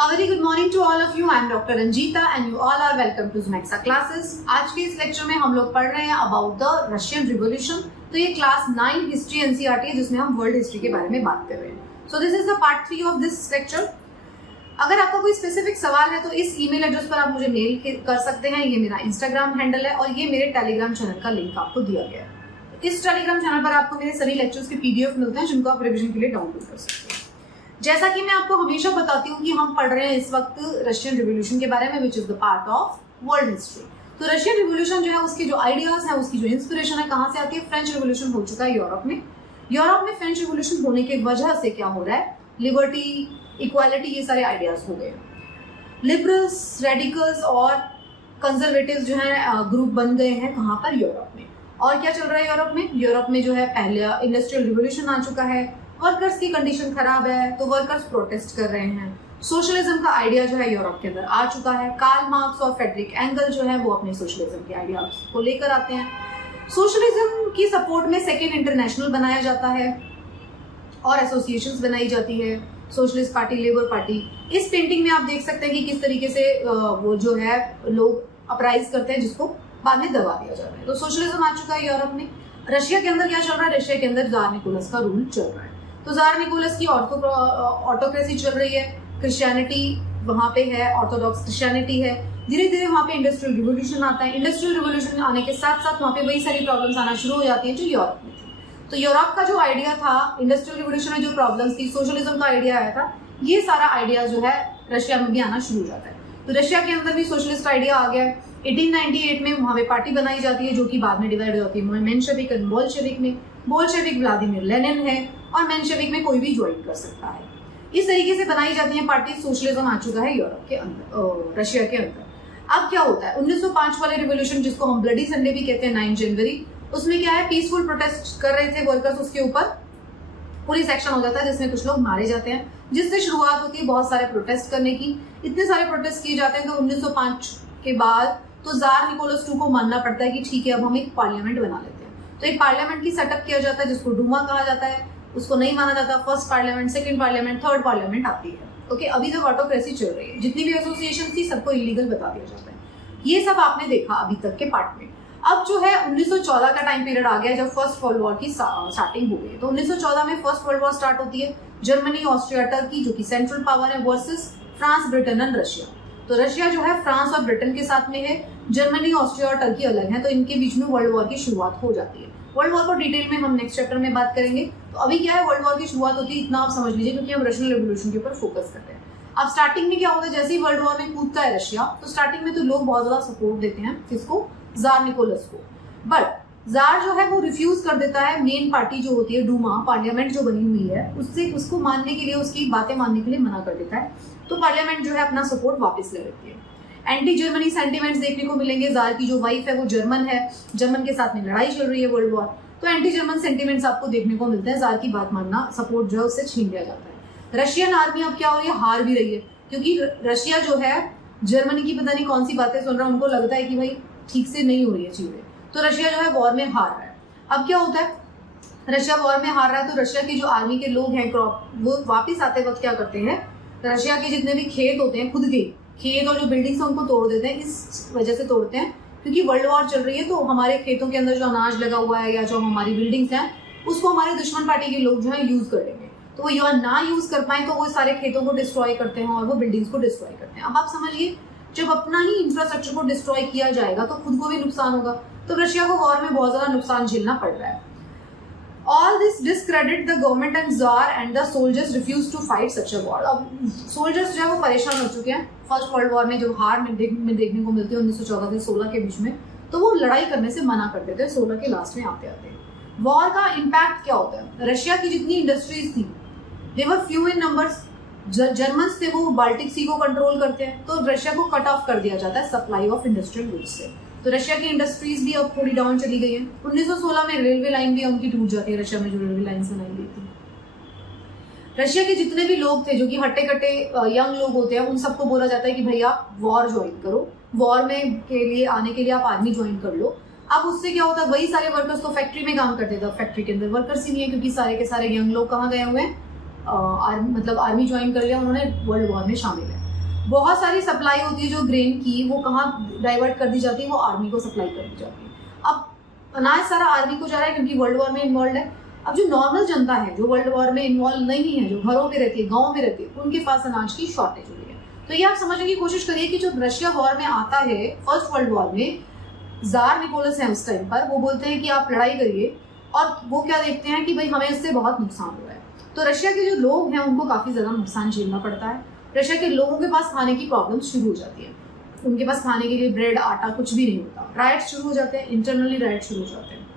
A very good morning to all of you. I am Dr. Ranjita and you all are welcome to Zumexa classes. आज के इस lecture में हम लोग पढ़ रहे हैं अबाउट द रशियन रिवॉल्यूशन। तो ये क्लास 9 हिस्ट्री एनसीईआरटी है जिसमें हम वर्ल्ड हिस्ट्री के बारे में बात कर रहे हैं। So this is the part 3 of this lecture. अगर आपका कोई स्पेसिफिक सवाल है तो इस ईमेल एड्रेस पर आप मुझे मेल कर सकते हैं। ये मेरा इंस्टाग्राम हैंडल है और ये मेरे टेलीग्राम चैनल का लिंक आपको दिया गया है। इस टेलीग्राम चैनल पर आपको मेरे सभी लेक्चर्स के पीडीएफ मिलते हैं जिनको आप रिविजन के लिए डाउनलोड कर सकते हैं। जैसा कि मैं आपको हमेशा बताती हूँ कि हम पढ़ रहे हैं इस वक्त रशियन रिवॉल्यूशन के बारे में, which is the part of world history. तो रशियन रिवॉल्यूशन जो है उसके जो आइडियाज है, उसकी जो इंस्पिरेशन है कहाँ से आती है? फ्रेंच रिवॉल्यूशन हो चुका है यूरोप में। यूरोप में फ्रेंच रिवॉल्यूशन होने की वजह से क्या हो रहा है? लिबर्टी, इक्वालिटी, ये सारे आइडियाज हो गए। लिबरल्स, रेडिकल्स और कंजर्वेटिव्स जो है ग्रुप बन गए हैं कहाँ पर? यूरोप में। और क्या चल रहा है यूरोप में? यूरोप में जो है पहले इंडस्ट्रियल रिवॉल्यूशन आ चुका है। वर्कर्स की कंडीशन खराब है तो वर्कर्स प्रोटेस्ट कर रहे हैं। सोशलिज्म का आइडिया जो है यूरोप के अंदर आ चुका है। कार्ल मार्क्स और फ्रेडरिक एंगल जो है वो अपने सोशलिज्म के आइडियाज को लेकर आते हैं। सोशलिज्म की सपोर्ट में सेकेंड इंटरनेशनल बनाया जाता है और एसोसिएशंस बनाई जाती है, सोशलिस्ट पार्टी, लेबर पार्टी। इस पेंटिंग में आप देख सकते हैं कि किस तरीके से वो जो है लोग अपराइज करते हैं जिसको बाद में दबा दिया जाता है। तो सोशलिज्म आ चुका है यूरोप में। रशिया के अंदर क्या चल रहा है? रशिया के अंदर जार निकोलस का रूल चल रहा है। तो जार निकोलस की ऑटोक्रेसी चल रही है। क्रिश्चियनिटी वहां पे है, ऑर्थोडॉक्स क्रिश्चियनिटी है। धीरे धीरे वहां पे इंडस्ट्रियल रिवॉल्यूशन आता है। इंडस्ट्रियल रिवॉल्यूशन आने के साथ साथ वहां पे वही सारी प्रॉब्लम्स आना शुरू हो जाती हैं जो यूरोप में थी। तो यूरोप का जो आइडिया था, इंडस्ट्रियल रिवॉल्यूशन में जो प्रॉब्लम्स थी, सोशलिज्म का आइडिया आया था, ये सारा आइडिया जो है रशिया में भी आना शुरू हो जाता है। तो रशिया के अंदर भी सोशलिस्ट आइडिया आ गया है। 1898 में वहां पे पार्टी बनाई जाती है जो कि बाद में डिवाइड हो जाती है मेंशेविक और बोल्शेविक में। बोल्शेविक व्लादिमीर लेनिन है और मेंशेविक में कोई भी ज्वाइन कर सकता है। इस तरीके से बनाई जाती है पार्टी। सोशलिज्म आ चुका है यूरोप के अंदर, रशिया के अंदर। अब क्या होता है? 1905 वाले रिवॉल्यूशन जिसको हम ब्लडी संडे भी कहते हैं, 9 जनवरी, उसमें क्या है? पीसफुल प्रोटेस्ट कर रहे थे वर्कर्स, उसके ऊपर पुलिस एक्शन हो जाता है जिसमें कुछ लोग मारे जाते हैं, जिससे शुरुआत होती है बहुत सारे प्रोटेस्ट करने की। इतने सारे प्रोटेस्ट किए जाते हैं तो 1905 के बाद तो जार निकोलस II को मानना पड़ता है कि ठीक है अब हम एक पार्लियामेंट बना लेते हैं। तो एक पार्लियामेंट की सेटअप किया जाता है जिसको डूमा कहा जाता है। उसको नहीं माना जाता। First parliament, second parliament, third parliament आती है। ओके, अभी तक ऑटोक्रेसी चल रही है। जितनी भी एसोसिएशन थी सबको इलीगल बता दिया जाता है। ये सब आपने देखा अभी तक के पार्ट में। अब जो है 1914 का टाइम पीरियड आ गया जब फर्स्ट वर्ल्ड वॉर की स्टार्टिंग हो गई। तो 1914 में फर्स्ट वर्ल्ड वॉर स्टार्ट होती है। जर्मनी, ऑस्ट्रिया, टर्की जो कि सेंट्रल पावर है versus France, Britain and Russia. तो रशिया जो है फ्रांस और ब्रिटेन के साथ में है। जर्मनी, ऑस्ट्रिया और टर्की अलग है। तो इनके बीच में वर्ल्ड वॉर की शुरुआत हो जाती है। वर्ल्ड वॉर को डिटेल में हम नेक्स्ट चैप्टर में बात करेंगे। तो अभी क्या है, वर्ल्ड वॉर की शुरुआत होती है, इतना आप समझ लीजिए क्योंकि हम रशियन रिवॉल्यूशन के ऊपर फोकस करते हैं। अब स्टार्टिंग में क्या होता है? जैसे ही वर्ल्ड वॉर में कूदता है रशिया, तो स्टार्टिंग में तो लोग बहुत ज्यादा सपोर्ट देते हैं किसको? जार निकोलस को। बट जार जो है वो रिफ्यूज कर देता है। मेन पार्टी जो होती है डूमा, पार्लियामेंट जो बनी हुई है, उससे उसको मानने के लिए, उसकी बातें मानने के लिए मना कर देता है। तो पार्लियामेंट जो है अपना सपोर्ट वापस ले लेती है। एंटी जर्मनी सेंटिमेंट्स देखने को मिलेंगे। जार की जो वाइफ है वो जर्मन है, जर्मन के साथ में लड़ाई चल रही है वर्ल्ड वॉर। तो एंटी जर्मन सेंटिमेंट्स आपको देखने को मिलते हैं। जार की बात मानना, सपोर्ट जो है उससे छीन लिया जाता है। रशियन आर्मी अब क्या हो रही है? हार भी रही है क्योंकि रशिया जो है जर्मनी की पता नहीं कौन सी बातें सुन रहा है। उनको लगता है कि भाई ठीक से नहीं हो रही है चीजें। तो रशिया जो है वॉर में हार रहा है। अब क्या होता है? रशिया वॉर में हार रहा है तो रशिया की जो आर्मी के लोग हैं वो वापिस आते वक्त क्या करते हैं? रशिया के जितने भी खेत होते हैं, खुद के खेत और जो बिल्डिंग्स हैं उनको तोड़ देते हैं। इस वजह से तोड़ते हैं क्योंकि वर्ल्ड वॉर चल रही है तो हमारे खेतों के अंदर जो अनाज लगा हुआ है या जो हमारी बिल्डिंग्स हैं उसको हमारे दुश्मन पार्टी के लोग जो है यूज कर लेंगे। तो वो ना यूज कर पाए तो वो सारे खेतों को डिस्ट्रॉय करते हैं और वो बिल्डिंग्स को डिस्ट्रॉय करते हैं। अब आप समझिए, जब अपना ही इंफ्रास्ट्रक्चर को डिस्ट्रॉय किया जाएगा तो खुद को भी नुकसान होगा। तो रशिया को वॉर में बहुत ज्यादा नुकसान झेलना पड़ रहा है। All this discredit the government and Tsar and the soldiers refuse to fight such a war. अब सोल्जर्स जो है वो परेशान हो चुके हैं फर्स्ट वर्ल्ड वॉर में, जो हार में देखने को मिलती है 1914 से 16 के बीच में। तो वो लड़ाई करने से मना कर देते हैं 16 के लास्ट में आते आते। वॉर का इम्पैक्ट क्या होता है? रशिया की जितनी इंडस्ट्रीज थी there were few in numbers. Germans थे वो बाल्टिक सी को कंट्रोल करते हैं तो रशिया को कट ऑफ कर दिया जाता है सप्लाई ऑफ इंडस्ट्रियल गुड्स से। तो रशिया की इंडस्ट्रीज भी अब थोड़ी डाउन चली गई है। 1916 में रेलवे लाइन भी उनकी टूट जाती है, रशिया में जो रेलवे लाइन बनाई गई थी। रशिया के जितने भी लोग थे जो कि हट्टे कट्टे यंग लोग होते हैं, उन सबको बोला जाता है कि भैया वॉर ज्वाइन करो, वॉर में के लिए आने के लिए आप आर्मी ज्वाइन कर लो। अब उससे क्या होता है? वही सारे वर्कर्स तो फैक्ट्री में काम करते थे, फैक्ट्री के अंदर वर्कर्स ही नहीं है क्योंकि सारे के सारे यंग लोग कहाँ गए हुए हैं? मतलब आर्मी ज्वाइन कर लिया उन्होंने, वर्ल्ड वॉर में शामिल है। बहुत सारी सप्लाई होती है जो ग्रेन की, वो कहाँ डाइवर्ट कर दी जाती है, वो आर्मी को सप्लाई कर दी जाती है। अब अनाज सारा आर्मी को जा रहा है क्योंकि वर्ल्ड वॉर में इन्वॉल्व है। अब जो नॉर्मल जनता है, जो वर्ल्ड वॉर में इन्वॉल्व नहीं है, जो घरों में रहती है, गाँव में रहती है, उनके पास अनाज की शॉर्टेज हो रही है। तो ये आप समझने की कोशिश करिए कि जो रशिया वॉर में आता है, फर्स्ट वर्ल्ड वॉर में जार निकोलस है उस टाइम पर, वो बोलते हैं कि आप लड़ाई करिए, और वो क्या देखते हैं कि भाई हमें इससे बहुत नुकसान हो रहा है। तो रशिया के जो लोग हैं उनको काफ़ी ज़्यादा नुकसान झेलना पड़ता है। रशिया के लोगों के पास खाने की प्रॉब्लम शुरू हो जाती है, उनके पास खाने के लिए ब्रेड, आटा कुछ भी नहीं होता। राइट शुरू हो जाते हैं, इंटरनली राइट शुरू हो जाते हैं।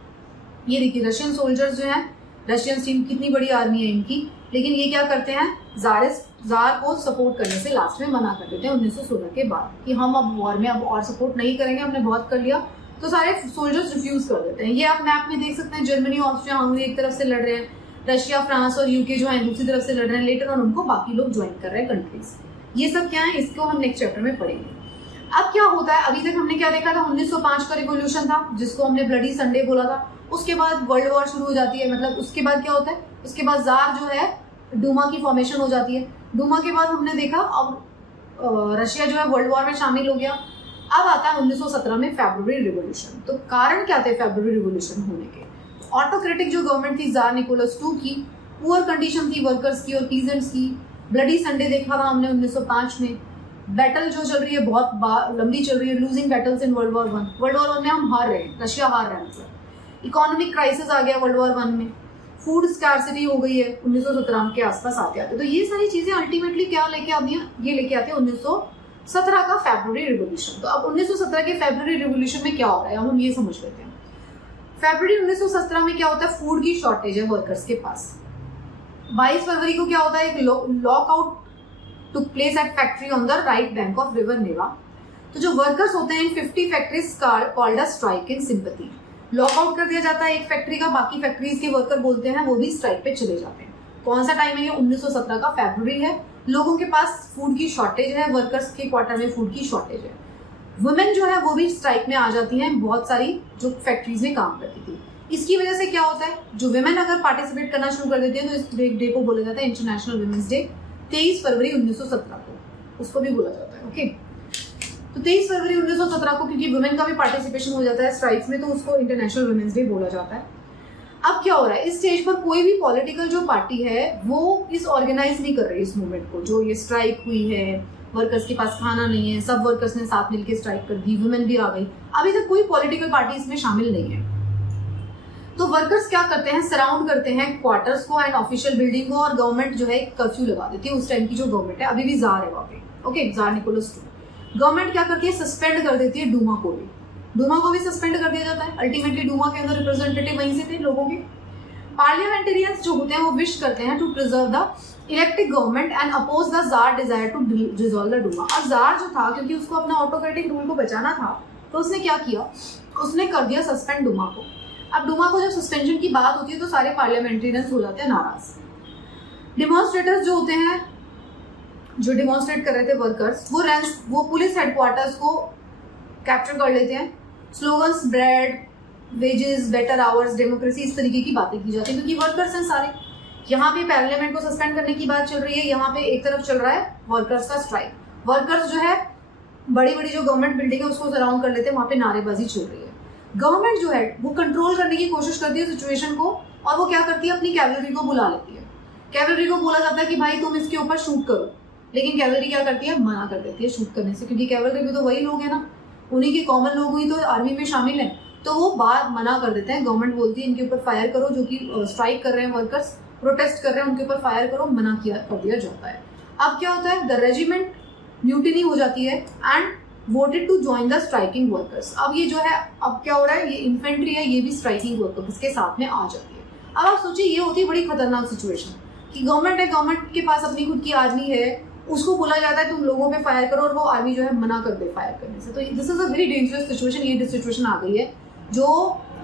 ये देखिए रशियन सोल्जर्स जो हैं, रशियन टीम कितनी बड़ी आर्मी है इनकी, लेकिन ये क्या करते हैं, जार को सपोर्ट करने से लास्ट में मना कर देते हैं 1916 के बाद कि हम अब वॉर में अब और सपोर्ट नहीं करेंगे, हमने बहुत कर लिया। तो सारे सोल्जर्स रिफ्यूज कर देते हैं। ये आप मैप में देख सकते हैं, जर्मनी, ऑस्ट्रिया, हंगरी एक तरफ से लड़ रहे हैं, रशिया, फ्रांस और यूके जो है दूसरी तरफ से लड़ रहे हैं। लेटर ऑन उनको बाकी लोग ज्वाइन कर रहे हैं कंट्रीज। ये सब क्या है, इसको हम नेक्स्ट चैप्टर में पढ़ेंगे। अब क्या होता है, अभी तक हमने क्या देखा था, 1905 का रिवॉल्यूशन था जिसको हमने ब्लडी संडे बोला था। उसके बाद वर्ल्ड वॉर शुरू हो जाती है, मतलब उसके बाद क्या होता है, उसके बाद जार जो है डूमा की फॉर्मेशन हो जाती है। डूमा के बाद हमने देखा अब रशिया जो है वर्ल्ड वॉर में शामिल हो गया। अब आता है 1917 में फेब्रुअरी रिवॉल्यूशन। तो कारण क्या थे फेब्रुअरी रिवॉल्यूशन होने के? ऑटोक्रेटिक जो गवर्नमेंट थी जार निकोलस II की, पुअर कंडीशन थी वर्कर्स की और पीजेंट्स की। ब्लडी संडे देखा था हमने 1905 में। बैटल जो चल रही है बहुत लंबी चल रही है, losing battles in world war one. World war one में हम हार रहे हैं, रशिया हार रहा है। मतलब इकोनॉमिक क्राइसिस आ गया वर्ल्ड वॉर वन में, फूड स्कैर्सिटी हो गई है 1917 के आसपास आते आते। तो ये सारी चीजें अल्टीमेटली क्या लेके आती हैं, ये लेके आती है 1917 का फेब्रुअरी रिवॉल्यूशन। तो अब 1917 के फेब्रुअरी रिवॉल्यूशन में क्या हो रहा है, हम ये समझ लेते हैं। फेब्रुअरी 1917 में क्या होता है, फूड की शॉर्टेज है वर्कर्स के पास। 22 फरवरी को क्या होता है, एक lockout took place at factory on the right bank of river Neva. तो जो वर्कर्स होते हैं in 50 factories called a strike in sympathy. Lockout कर दिया जाता है एक फैक्ट्री का, बाकी फैक्ट्रीज के वर्कर बोलते हैं वो भी स्ट्राइक पे चले जाते हैं। कौन सा टाइम है ये, 1917 का फेब्रुअरी है। लोगों के पास फूड की शॉर्टेज है, वर्कर्स के क्वार्टर में फूड की शॉर्टेज है। वुमेन जो है वो भी स्ट्राइक में आ जाती हैं, बहुत सारी जो फैक्ट्रीज में काम करती थी। इसकी वजह से क्या होता है, जो वुमेन अगर पार्टिसिपेट करना शुरू कर देती है तो इस डे को बोला जाता है इंटरनेशनल वुमेन्स डे। 23 फरवरी 1917 को उसको भी बोला जाता है। ओके, तो 23 फरवरी 1917 को क्योंकि वुमेन का भी पार्टिसिपेशन हो जाता है स्ट्राइक्स में, तो उसको इंटरनेशनल वुमेन्स डे बोला जाता है। अब क्या हो रहा है, इस स्टेज पर कोई भी पॉलिटिकल जो पार्टी है वो इस ऑर्गेनाइज नहीं कर रही इस मूवमेंट को। जो ये स्ट्राइक हुई है, वर्कर्स के पास खाना नहीं है, सब वर्कर्स ने साथ मिलकर स्ट्राइक कर दी, वुमेन भी आ गई, अभी तक कोई पॉलिटिकल पार्टी इसमें शामिल नहीं है। तो वर्कर्स क्या करते हैं, सराउंड करते हैं क्वार्टर्स को एंड ऑफिशियल बिल्डिंग को, और गवर्नमेंट जो है कर्फ्यू लगा देती है। उस टाइम की जो गवर्नमेंट है, अभी भी जार है वहाँ पे, okay, tsar Nicholas II। Government क्या करती है, सस्पेंड कर देती है डूमा को भी। डूमा को भी सस्पेंड कर दिया जाता है। अल्टीमेटली डूमा के अंदर रिप्रेजेंटेटिव वहीं से थे लोगों के। पार्लियामेंटेरियंस जो होते हैं वो विश करते हैं to preserve the elected government and oppose the tsar desire to dissolve the Duma. और जार जो था, क्योंकि उसको अपना ऑटोक्रेटिक रूल को बचाना था, तो उसने क्या किया, उसने कर दिया सस्पेंड डूमा को। अब डूमा को जब सस्पेंशन की बात होती है तो सारे पार्लियामेंटेरियंस हो जाते हैं नाराज। डिमॉन्स्ट्रेटर्स जो होते हैं, जो डिमॉन्स्ट्रेट कर रहे थे वर्कर्स, वो पुलिस हेडक्वार्टर्स को कैप्चर कर लेते हैं। Slogans, bread, wages, better hours, democracy, इस तरीके की बातें की जाती है क्योंकि वर्कर्स हैं सारे। यहाँ पे पार्लियामेंट को सस्पेंड करने की बात चल रही है, यहाँ पे एक तरफ चल रहा है वर्कर्स का स्ट्राइक। वर्कर्स जो है बड़ी बड़ी जो गवर्नमेंट बिल्डिंग है उसको सराउंड कर लेते हैं, वहाँ पे नारेबाजी चल रही है। गवर्नमेंट जो है वो कंट्रोल करने की कोशिश करती है सिचुएशन को, और वो क्या करती है, अपनी कैवलरी को बुला लेती है। कैवलरी को बोला जाता है कि भाई तुम इसके ऊपर शूट करो, लेकिन कैवलरी क्या करती है, मना कर देती है शूट करने से, क्योंकि कैवलरी में तो वही लोग हैं ना, उन्हीं के कॉमन लोग ही तो आर्मी में शामिल हैं। तो वो बात मना कर देते हैं। गवर्नमेंट बोलती है इनके ऊपर फायर करो, जो कि स्ट्राइक कर रहे हैं वर्कर्स, प्रोटेस्ट कर रहे हैं, उनके ऊपर फायर करो, मना कर दिया जाता है। अब क्या होता है, द रेजिमेंट म्यूटिनी हो जाती है and voted to join the striking workers. अब ये जो है, अब क्या हो रहा है, ये इन्फेंट्री है, ये भी स्ट्राइकिंग वर्कर्स के साथ में आ जाती है। अब आप सोचिए, ये होती है बड़ी खतरनाक सिचुएशन कि गवर्नमेंट है, गवर्नमेंट के पास अपनी खुद की आर्मी है, उसको बोला जाता है तुम लोगों पे फायर करो, और वो आर्मी जो है मना कर दे फायर करने से। तो this is a very dangerous situation. ये सिचुएशन आ गई है, जो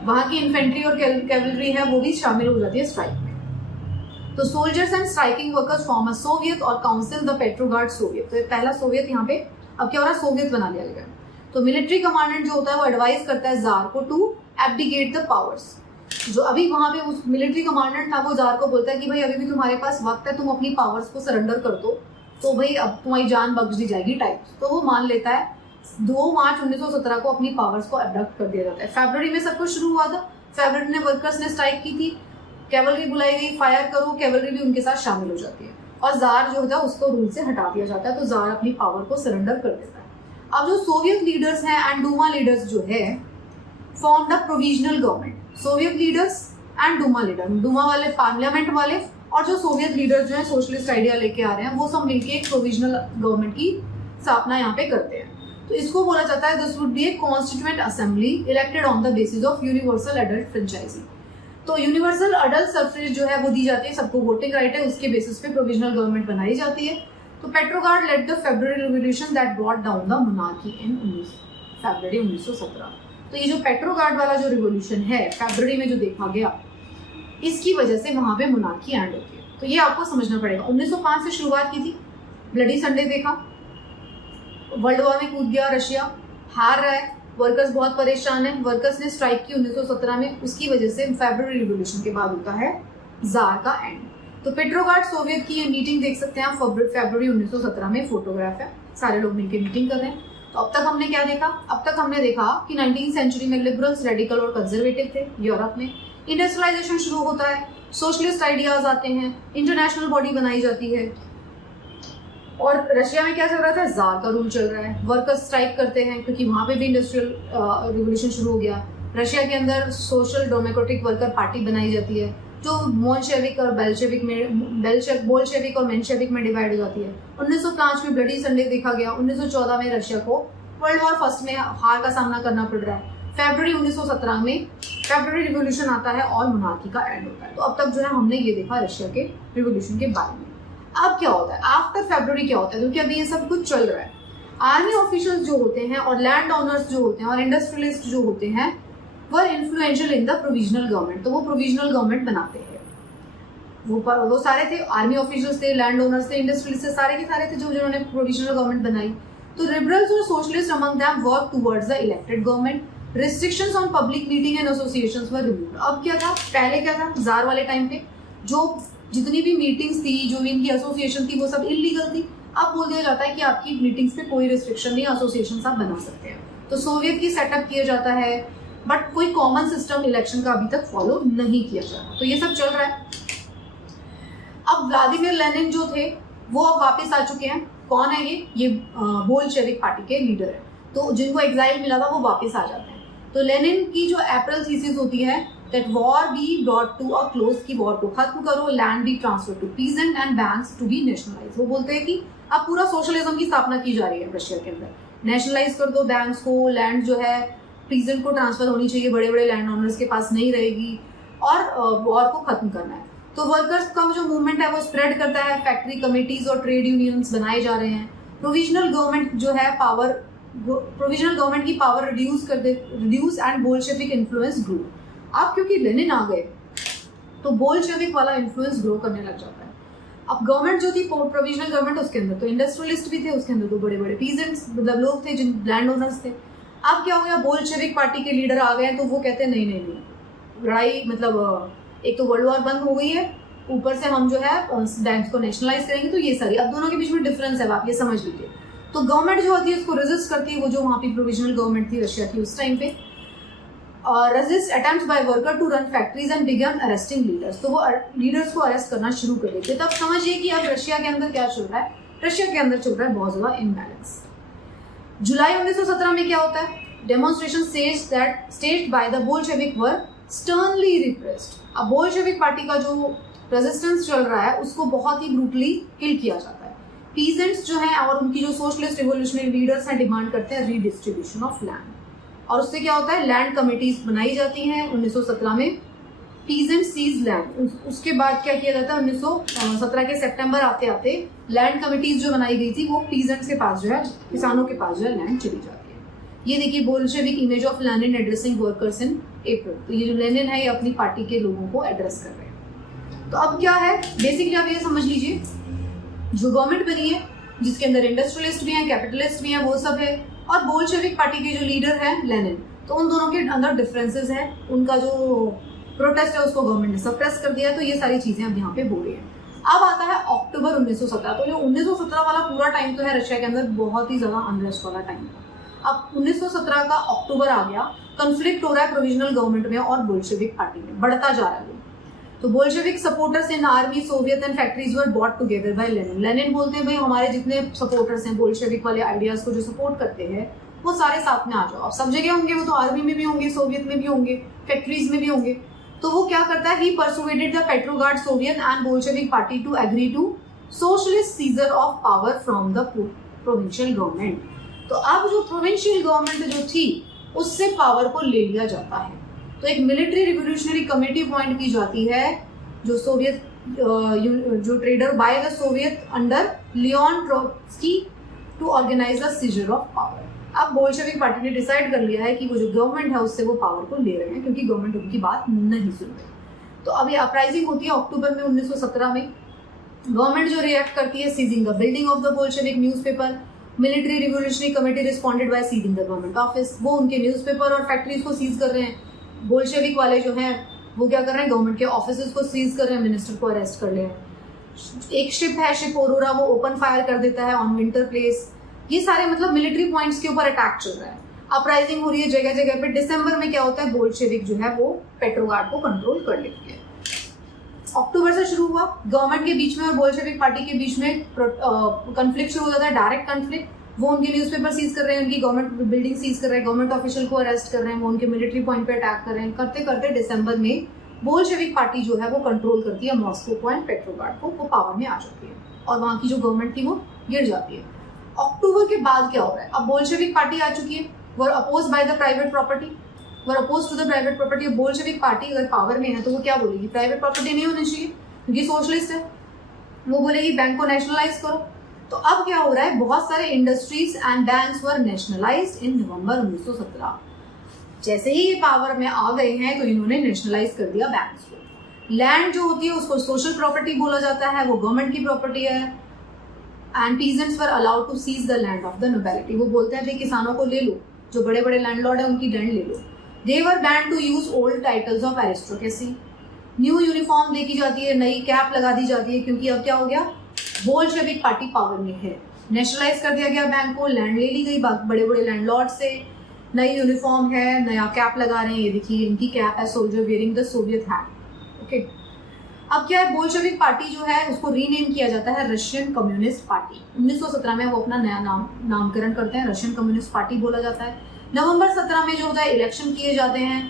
वहाँ की इन्फेंट्री और कैवलरी है वो भी शामिल हो जाती है स्ट्राइक में। तो soldiers and striking workers form a Soviet और काउंसिल द पेट्रोगार्ड सोवियत। तो पहला सोवियत यहाँ पे अब क्या हो रहा है, सोवियत बना लिया गया। तो मिलिट्री कमांडेंट जो होता है वो एडवाइस करता है जार को टू एब्डिकेट द पावर्स। जो अभी वहां पे उस मिलिट्री कमांडेंट था वो जार को बोलता है कि भाई अभी भी तुम्हारे पास वक्त है, तुम अपनी पावर्स को सरेंडर कर दो, तो भाई अब तुम्हारी जान बख्श दी जाएगी टाइप। तो वो मान लेता है। 2 मार्च 1917 को अपनी पावर्स को अडॉप्ट कर दिया जाता है। फरवरी में सब कुछ शुरू हुआ था। फरवरी में वर्कर्स ने स्ट्राइक की थी, कैवलरी बुलाई गई, फायर करो, कैवलरी भी उनके साथ शामिल हो जाती है और जार जो होता है उसको रूल से हटा दिया जाता है। तो जार अपनी पावर को सरेंडर कर देता है। अब जो सोवियत लीडर्स हैं एंड डूमा लीडर्स जो है formed a provisional government. Soviet leaders and Duma leader, Duma वाले पार्लियामेंट वाले और जो सोवियत लीडर्स जो है सोशलिस्ट आइडिया लेके आ रहे हैं, वो सब मिलके एक प्रोविजनल गवर्नमेंट की स्थापना यहाँ पे करते हैं। तो इसको बोला जाता है this would be a constituent assembly elected on the basis of universal adult franchise. तो यूनिवर्सल एडल्ट सफरेज जो है वो दी जाती है, सबको वोटिंग राइट है, उसके बेसिस पे प्रोविजनल गवर्नमेंट बनाई जाती है। तो Petrograd led the February revolution that brought down the monarchy in फरवरी 1917। तो ये जो पेट्रोगार्ड वाला जो रिवोल्यूशन है फरवरी में जो देखा गया, इसकी वजह से वहां पे मोनार्की एंड होती है। तो ये आपको समझना पड़ेगा। 1905 से शुरुआत की थी, ब्लडी संडे देखा, वर्ल्ड वॉर में कूद गया रशिया, हार रहा है, वर्कर्स बहुत परेशान है, वर्कर्स ने स्ट्राइक की 1917 में, उसकी वजह से फरवरी रिवोल्यूशन के बाद होता है जार का एंड। तो पेट्रोगार्ड सोवियत की ये मीटिंग देख सकते हैं आप, फरवरी 1917 में, फोटोग्राफ है, सारे लोग मिलकर मीटिंग कर रहे हैं। तो अब तक हमने क्या देखा? अब तक हमने देखा कि 19वीं सेंचुरी में लिबरल्स, रेडिकल और कंजर्वेटिव थे यूरोप में, इंडस्ट्रियलाइजेशन शुरू होता है, सोशलिस्ट आइडियाज आते हैं, इंटरनेशनल बॉडी बनाई जाती है। और रशिया में क्या चल रहा था? जार का रूल चल रहा है, वर्कर्स स्ट्राइक करते हैं क्योंकि वहां पे भी इंडस्ट्रियल रिवोल्यूशन शुरू हो गया। रशिया के अंदर सोशल डेमोक्रेटिक वर्कर पार्टी बनाई जाती है जो मोल्शेविक और बोल्शेविक और मेंशेविक में डिवाइड हो जाती है। 1905 में ब्लडी संडे देखा गया। 1914 में रशिया को वर्ल्ड वॉर फर्स्ट में हार का सामना करना पड़ रहा है। फरवरी 1917 में फरवरी रिवोल्यूशन आता है और मोनार्की का एंड होता है। तो अब तक जो है हमने ये देखा रशिया के रिवोल्यूशन के बारे में। अब क्या होता है आफ्टर फरवरी? क्या होता है? क्योंकि अभी ये सब कुछ चल रहा है। आर्मी ऑफिशियल्स जो होते हैं और लैंड ओनर्स जो होते हैं और इंडस्ट्रियलिस्ट जो होते हैं वो influential in the provisional government. तो वो प्रोविजनल गवर्नमेंट बनाते हैं। वो सारे थे, आर्मी ऑफिशियल्स थे, लैंड ओनर्स थे, इंडस्ट्रियलिस्ट थे, सारे के सारे थे जो जिन्होंने प्रोविजनल गवर्नमेंट बनाई। तो लिबरल्स और socialist among them work towards the elected government. Restrictions on public meeting and associations were removed. अब क्या था? पहले क्या था? जार वाले टाइम पे जो जितनी भी मीटिंग्स थी, जो भी इनकी एसोसिएशन थी, वो सब इलीगल थी। अब बोल दिया जाता है कि आपकी मीटिंग्स पे कोई रिस्ट्रिक्शन नहीं, एसोसिएशन आप बना सकते हैं। तो सोवियत की सेटअप किया जाता है, बट कोई कॉमन सिस्टम इलेक्शन का अभी तक फॉलो नहीं किया जा रहा। तो ये सब चल रहा है। अब व्लादिमीर लेनिन जो थे वो अब वापस आ चुके हैं। कौन है ये बोल्शेविक पार्टी के लीडर है। तो जिनको एग्जाइल मिला था वो वापस आ जाते हैं। तो लेनिन की जो अप्रैल थीसिस होती है that war be brought to a close, की वॉर को खत्म करो, land be transfer to peasant and banks to be nationalise. वो बोलते हैं कि अब पूरा सोशलिज्म की स्थापना की जा रही है रशिया के अंदर, नेशनलाइज कर दो बैंक्स को, लैंड जो है पीजेंट को ट्रांसफर होनी चाहिए, बड़े बड़े लैंड ओनर्स के पास नहीं रहेगी, और वॉर को खत्म करना है। तो वर्कर्स का जो मूवमेंट है वो स्प्रेड करता है, फैक्ट्री कमेटीज और ट्रेड यूनियंस बनाए जा रहे हैं। प्रोविजनल गवर्नमेंट जो है प्रोविजनल गवर्नमेंट की power reduce and Bolshevik influence grow. अब क्योंकि लेनिन आ गए तो बोल्शेविक वाला इन्फ्लुएंस ग्रो करने लग जाता है। अब गवर्नमेंट जो थी प्रोविजनल गवर्नमेंट, उसके अंदर तो इंडस्ट्रियलिस्ट भी थे, उसके अंदर तो बड़े बड़े पीजेंट्स मतलब लोग थे जिन लैंड ओनर्स थे। अब क्या हो गया? बोल्शेविक पार्टी के लीडर आ गए तो वो कहते हैं नहीं, लड़ाई मतलब एक तो वर्ल्ड वॉर बंद हो गई है, ऊपर से हम जो है बैंक्स को नेशनलाइज करेंगे। तो ये सारी, अब दोनों के बीच में डिफरेंस है, आप ये समझ लीजिए। तो गवर्नमेंट जो होती है उसको रेजिस्ट करती है, वो जो वहाँ पे प्रोविजनल गवर्नमेंट थी रशिया की उस टाइम पे, resist attempts by worker to run factories and began arresting leaders. तो वो लीडर्स को अरेस्ट करना शुरू कर देते। तब समझिए कि अब रशिया के अंदर क्या चल रहा है? रशिया के अंदर चल रहा है बहुत ज्यादा इम्बैलेंस। जुलाई 1917 में क्या होता है? Demonstration staged by the Bolshevik were sternly repressed। अब बोल्शेविक पार्टी का जो रेजिस्टेंस चल रहा है उसको बहुत ही ब्रूटली किल किया जाता है। पीजेंट्स जो हैं और उनकी जो सोशलिस्ट रिवोल्यूशनरी लीडर्स हैं डिमांड करते हैं रीडिस्ट्रीब्यूशन ऑफ लैंड, और उससे क्या होता है? लैंड कमिटीज बनाई जाती हैं 1917 में। Peasant seize land. उसके बाद क्या किया जाता है? 1917 के सितंबर आते आते लैंड कमिटीज जो बनाई गई थी वो पीजेंट्स के पास जो है, किसानों के पास जो है लैंड चली जाती है। ये देखिए Bolshevik image of Lenin addressing workers in April. तो ये जो लेनिन है ये अपनी पार्टी के लोगों को एड्रेस कर रहे हैं। तो अब क्या है? बेसिकली आप ये समझ लीजिए, जो गवर्नमेंट बनी है जिसके अंदर इंडस्ट्रियलिस्ट भी हैं, कैपिटलिस्ट भी हैं, वो सब है, और बोल्शेविक पार्टी के जो लीडर हैं लेनिन, तो उन दोनों के अंदर डिफरेंसेस हैं। उनका जो प्रोटेस्ट है उसको गवर्नमेंट ने सप्रेस कर दिया। तो ये सारी चीजें अब यहाँ पे बोल रही हैं। अब आता है अक्टूबर 1917। तो जो 1917 वाला पूरा टाइम तो है रशिया के अंदर बहुत ही ज्यादा अनरेस्ट वाला टाइम था। अब 1917 का अक्टूबर आ गया, कंफ्लिक्ट हो रहा है प्रोविजनल गवर्नमेंट में और बोल्शेविक पार्टी में, बढ़ता जा रहा है वो। तो Bolshevik supporters in army, Soviet and factories were bought together by Lenin. Lenin बोलते हैं भाई हमारे जितने सपोर्टर्स हैं बोल्शेविक वाले आइडियाज को जो सपोर्ट करते हैं वो सारे साथ में आ जाओ। अब सब जगह होंगे, वो तो आर्मी में भी होंगे, सोवियत में भी होंगे, फैक्ट्रीज में भी होंगे। तो वो क्या करता है, he persuaded the Petrograd Soviet and Bolshevik party to agree to socialist seizure of power from the provincial government. तो अब जो प्रोविंशियल गवर्नमेंट जो थी उससे पावर को ले लिया जाता है। तो एक मिलिट्री रिवोल्यूशनरी कमेटी अपॉइंट की जाती है जो सोवियत जो trader by the Soviet under Leon Trotsky to organize the seizure of power. अब बोल्शेविक पार्टी ने डिसाइड कर लिया है कि वो जो गवर्नमेंट है उससे वो पावर को ले रहे हैं क्योंकि गवर्नमेंट उनकी बात नहीं सुन रही। तो अब ये अपराइजिंग होती है अक्टूबर में 1917 में। गवर्नमेंट जो रिएक्ट करती है, seizing the building of the Bolshevik newspaper. Military revolutionary committee responded by seizing the government office. वो उनके न्यूज़पेपर और फैक्ट्रीज को सीज कर रहे हैं। बोल्शेविक वाले जो हैं वो क्या कर रहे हैं, गवर्नमेंट के ऑफिस को सीज कर रहे हैं, मिनिस्टर को अरेस्ट कर लिया। एक शिप है, शिप औरोरा, वो ओपन फायर कर देता है ऑन विंटर प्लेस। ये सारे मतलब मिलिट्री पॉइंट्स के ऊपर अटैक चल रहा है, अपराइजिंग हो रही है जगह जगह पे। दिसंबर में क्या होता है, बोल्शेविक जो है वो पेट्रोग्राड को कंट्रोल कर लेती है। अक्टूबर से शुरू हुआ, गवर्नमेंट के बीच में और बोल्शेविक पार्टी के बीच में कंफ्लिक्ट शुरू हो जाता है, डायरेक्ट कंफ्लिक्ट। वो उनके न्यूज़पेपर सीज कर रहे हैं, उनकी गवर्नमेंट बिल्डिंग सीज कर रहे हैं, गवर्नमेंट ऑफिशियल को अरेस्ट कर रहे हैं, वो उनके मिलिट्री पॉइंट पे अटैक कर रहे हैं। करते करते दिसंबर में बोल्शेविक पार्टी जो है वो कंट्रोल करती है मॉस्को को एंड पेट्रोग्राड को, वो पावर में आ जाती है और वहां की जो गवर्नमेंट थी वो गिर जाती है। अक्टूबर के बाद क्या हो रहा है, अब बोल्शेविक पार्टी आ चुकी है, were oppose by the private property, were oppose to the private property. Bolshevik party अगर पावर में है तो वो क्या बोलेगी, प्राइवेट प्रॉपर्टी नहीं होनी चाहिए क्योंकि सोशलिस्ट है। वो बोलेगी बैंक को नेशनलाइज करो। तो अब क्या हो रहा है, बहुत सारे industries and banks were nationalized in November 1917। जैसे ही ये पावर में आ गए हैं तो इन्होंने नेशनलाइज कर दिया बैंक्स को। लैंड जो होती है उसको सोशल प्रॉपर्टी बोला जाता है, वो गवर्नमेंट की प्रॉपर्टी है। And peasants were allowed to seize the land of the nobility. वो बोलते हैं भाई किसानों को ले लो, जो बड़े बड़े लैंडलॉर्ड है उनकी लैंड ले लो। They were banned to use old titles of aristocracy. New uniform देखी जाती है, नई कैप लगा दी जाती है क्योंकि अब क्या हो गया, बोल्शेविक पार्टी पावर में है। नेशनलाइज कर दिया गया बैंक को, लैंड ले ली गई बड़े बड़े लैंडलॉर्ड से। नई यूनिफॉर्म है, नया कैप लगा रहे हैं, ये देखिए इनकी कैप है, soldier wearing the Soviet hat. Okay, अब क्या है, बोल्शेविक पार्टी जो है उसको रीनेम किया जाता है रशियन कम्युनिस्ट पार्टी। 1917 में वो अपना नया नामकरण करते हैं, रशियन कम्युनिस्ट पार्टी बोला जाता है। नवंबर 17 में जो होता है इलेक्शन किए जाते हैं,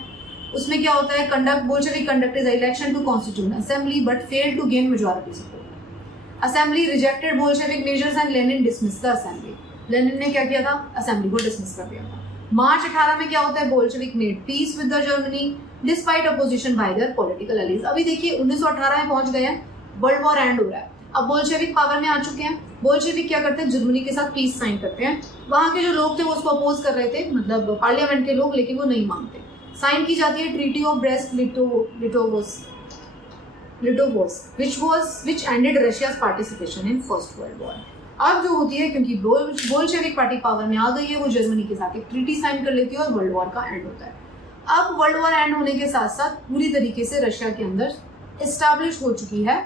उसमें क्या होता है, Bolshevik conducted election to constitute assembly but failed to gain majority support. Assembly rejected Bolshevik measures and Lenin dismiss the assembly. Lenin ने क्या किया था, असेंबली को डिसमिस कर दिया था। मार्च 18 में क्या होता है, Bolshevik made peace with the Germany despite opposition bye there political allies. अभी देखिए 1918 में पहुंच गए हैं, वर्ल्ड वॉर एंड हो रहा है, अब बोल्शेविक पावर में आ चुके हैं। बोल्शेविक क्या करते हैं, जर्मनी के साथ पीस साइन करते हैं। वहां के जो लोग थे वो उसको अपोज कर रहे थे, मतलब पार्लियामेंट के लोग, लेकिन वो नहीं मानते। साइन की जाती है treaty of Brest Litovsk which ended Russia's participation in First World War। अब जो होती है, क्योंकि बोल्शेविक पार्टी पावर में आ गई है, वो जर्मनी के साथ एक ट्रीटी साइन कर लेती है और वर्ल्ड वॉर का एंड होता है। अब वर्ल्ड वॉर एंड होने के साथ साथ पूरी तरीके से रशिया के अंदर एस्टैब्लिश हो चुकी है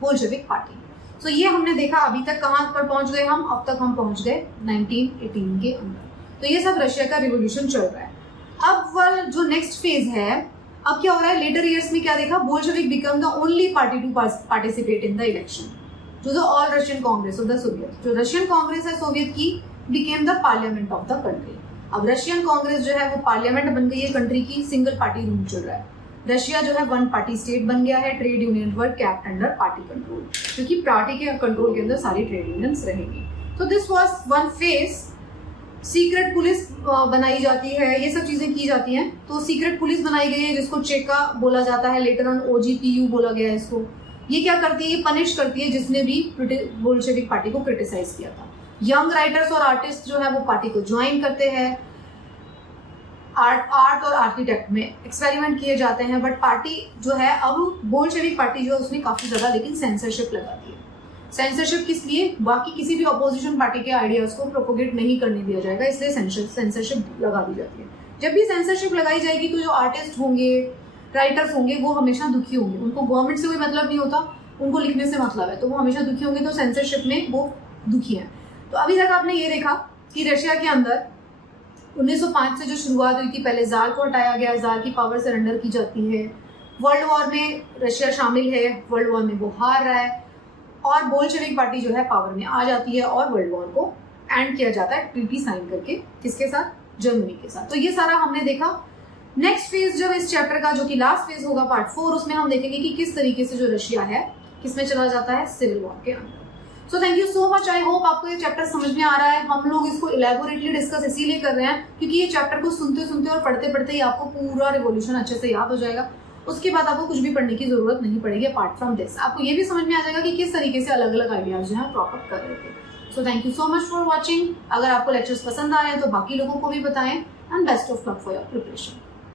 बोल्शेविक पार्टी। तो ये हमने देखा अभी तक कहाँ पर पहुंच गए हम, अब तक हम पहुंच गए 1918 के अंदर। तो ये सब रशिया का रिवोल्यूशन चल रहा है। अब जो नेक्स्ट फेज है, अब क्या हो रहा है, लेटर ईयर्स में क्या देखा, Bolshevik become the only party to participate in the election. जो all Russian congress of the Soviet, जो रशियन कांग्रेस है सोवियत की, became the parliament of the country. अब रशियन कांग्रेस जो है वो पार्लियामेंट बन गई है कंट्री की, सिंगल पार्टी रूल चल रहा है। रशिया जो है वन पार्टी स्टेट बन गया है, ट्रेड यूनियन वर कैप्ट अंडर पार्टी कंट्रोल, क्योंकि पार्टी के कंट्रोल के अंदर सारी ट्रेड यूनियंस रहेंगी। तो this was one phase. Secret police बनाई जाती है, ये सब चीजें की जाती हैं। तो सीक्रेट पुलिस बनाई गई है जिसको चेका बोला जाता है, लेटर ऑन OGPU बोला गया है इसको। ये क्या करती है, ये पनिश करती है जिसने भी बोल्शेविक पार्टी को क्रिटिसाइज किया था। यंग राइटर्स और आर्टिस्ट जो है वो पार्टी को ज्वाइन करते हैं। आर्ट और आर्किटेक्ट में एक्सपेरिमेंट किए जाते हैं, बट पार्टी जो है, अब बोल्शेविक पार्टी जो है उसने काफी ज्यादा लेकिन सेंसरशिप लगा दी है। सेंसरशिप किस लिए, बाकी किसी भी अपोजिशन पार्टी के आइडियाज को प्रोपोगेट नहीं करने दिया जाएगा, इसलिए सेंसरशिप लगा दी जाती है। जब भी सेंसरशिप लगाई जाएगी तो जो आर्टिस्ट होंगे, राइटर्स होंगे वो हमेशा दुखी होंगे, उनको गवर्नमेंट से कोई मतलब नहीं होता, उनको लिखने से मतलब है, तो वो हमेशा दुखी होंगे, तो सेंसरशिप में वो दुखी हैं। तो अभी तक आपने ये देखा कि रशिया के अंदर 1905 से जो शुरुआत हुई थी, पहले जार को हटाया गया, जार की पावर सरेंडर की जाती है, वर्ल्ड वॉर में रशिया शामिल है, वर्ल्ड वॉर में वो हार रहा है और बोल्शेविक पार्टी जो है पावर में आ जाती है और वर्ल्ड वॉर को एंड किया जाता है ट्रीटी साइन करके, किसके साथ? जर्मनी के साथ। तो ये सारा हमने देखा। नेक्स्ट फेज जब इस चैप्टर का, जो कि लास्ट फेज होगा पार्ट 4, उसमें हम देखेंगे कि किस तरीके से जो रशिया है किसमें चला जाता है, सिविल वॉर के अंदर। So thank you so much, I hope आपको ये चैप्टर समझ में आ रहा है। हम लोग इसको इलेबोरेटली डिस्कस इसीलिए कर रहे हैं क्योंकि ये चैप्टर को सुनते सुनते और पढ़ते पढ़ते ही आपको पूरा रिवॉल्यूशन अच्छे से याद हो जाएगा। उसके बाद आपको कुछ भी पढ़ने की जरूरत नहीं पड़ेगी अपार्ट फ्रॉम दिस। आपको ये भी समझ में आ जाएगा कि किस तरीके से अलग अलग आइडियाज जो है ड्रॉप अप कर रहे थे। So thank you so much for watching. अगर आपको लेक्चर्स पसंद आ रहे हैं तो बाकी लोगों को भी बताएं and best of luck for your preparation.